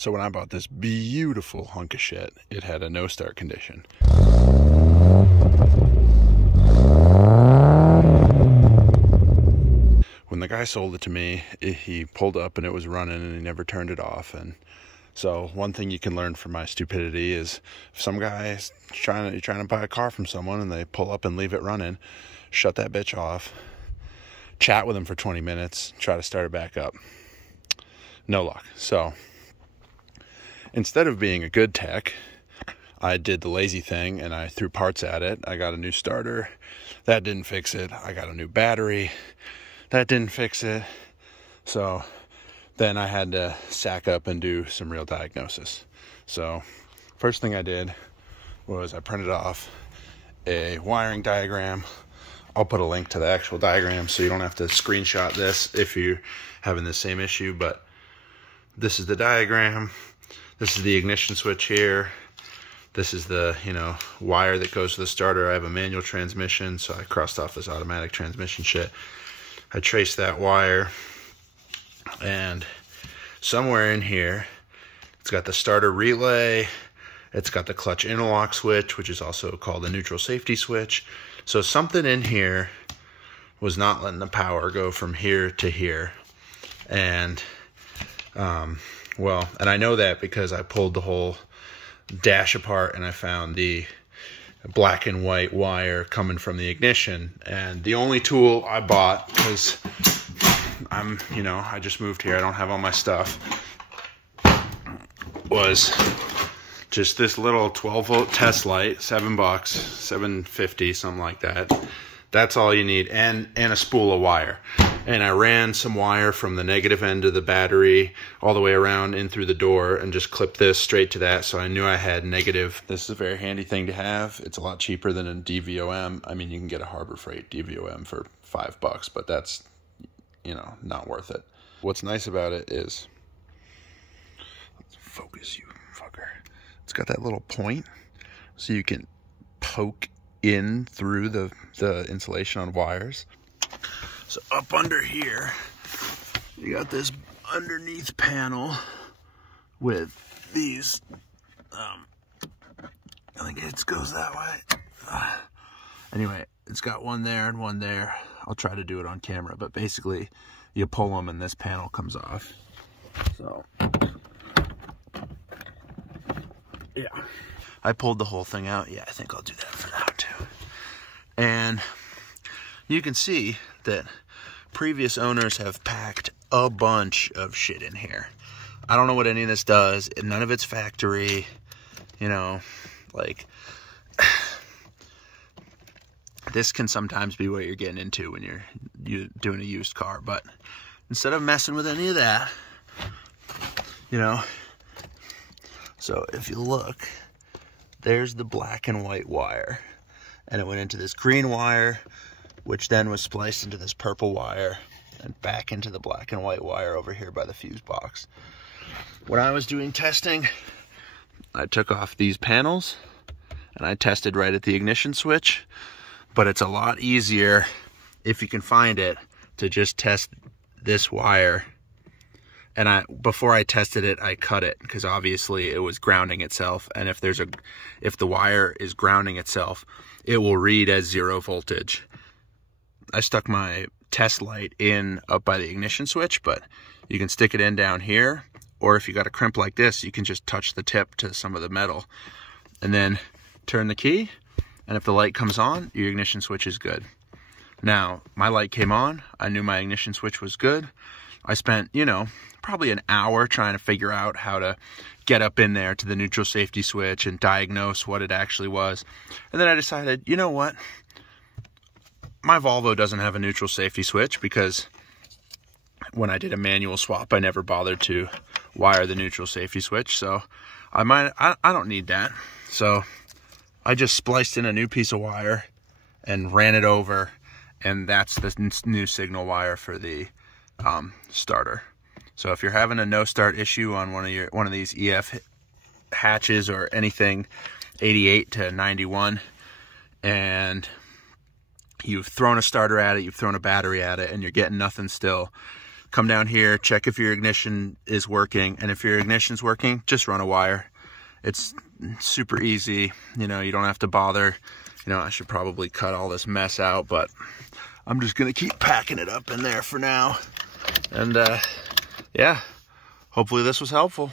So when I bought this beautiful hunk of shit, it had a no start condition. When the guy sold it to me, he pulled up and it was running and he never turned it off. And so one thing you can learn from my stupidity is if some guy's trying to buy a car from someone and they pull up and leave it running, shut that bitch off, chat with them for 20 minutes, try to start it back up. No luck. So instead of being a good tech, I did the lazy thing and I threw parts at it. I got a new starter. That didn't fix it. I got a new battery. That didn't fix it. So then I had to sack up and do some real diagnosis. So first thing I did was I printed off a wiring diagram. I'll put a link to the actual diagram so you don't have to screenshot this if you're having the same issue, but this is the diagram. This is the ignition switch here. This is the, wire that goes to the starter. I have a manual transmission, so I crossed off this automatic transmission shit. I traced that wire, and somewhere in here, it's got the starter relay. It's got the clutch interlock switch, which is also called the neutral safety switch. So something in here was not letting the power go from here to here. And, and I know that because I pulled the whole dash apart and I found the black and white wire coming from the ignition. And the only tool I bought, because I just moved here, I don't have all my stuff, was just this little 12-volt test light, $7, $7.50, something like that. That's all you need, and a spool of wire. And I ran some wire from the negative end of the battery all the way around in through the door and just clipped this straight to that, so I knew I had negative. This is a very handy thing to have. It's a lot cheaper than a DVOM. I mean, you can get a Harbor Freight DVOM for $5, but that's, not worth it. What's nice about it is, let's focus, you fucker. It's got that little point, so you can poke in through the insulation on wires. So up under here, you got this underneath panel with these, I think it goes that way. Anyway, it's got one there and one there. I'll try to do it on camera, but basically you pull them and this panel comes off. So, yeah. I pulled the whole thing out. Yeah, I think I'll do that for now too. And you can see that previous owners have packed a bunch of shit in here. I don't know what any of this does. None of it's factory, this can sometimes be what you're getting into when you're doing a used car. But instead of messing with any of that, so if you look, there's the black and white wire, and it went into this green wire, which then was spliced into this purple wire and back into the black and white wire over here by the fuse box. When I was doing testing, I took off these panels and I tested right at the ignition switch, but it's a lot easier, if you can find it, to just test this wire. And before I tested it, I cut it because obviously it was grounding itself. And if the wire is grounding itself, it will read as 0 voltage. I stuck my test light in up by the ignition switch, but you can stick it in down here, or if you got a crimp like this, you can just touch the tip to some of the metal and then turn the key. And if the light comes on, your ignition switch is good. Now, my light came on. I knew my ignition switch was good. I spent, probably an hour trying to figure out how to get up in there to the neutral safety switch and diagnose what it actually was. And then I decided, you know what? My Volvo doesn't have a neutral safety switch because when I did a manual swap, I never bothered to wire the neutral safety switch. So I don't need that. So I just spliced in a new piece of wire and ran it over, and that's the new signal wire for the starter. So if you're having a no start issue on one of these EF hatches or anything 88 to 91, and you've thrown a starter at it, you've thrown a battery at it, and you're getting nothing still, come down here, check if your ignition is working, and if your ignition's working, just run a wire. It's super easy, you know, you don't have to bother. You know, I should probably cut all this mess out, but I'm just gonna keep packing it up in there for now. And yeah, hopefully this was helpful.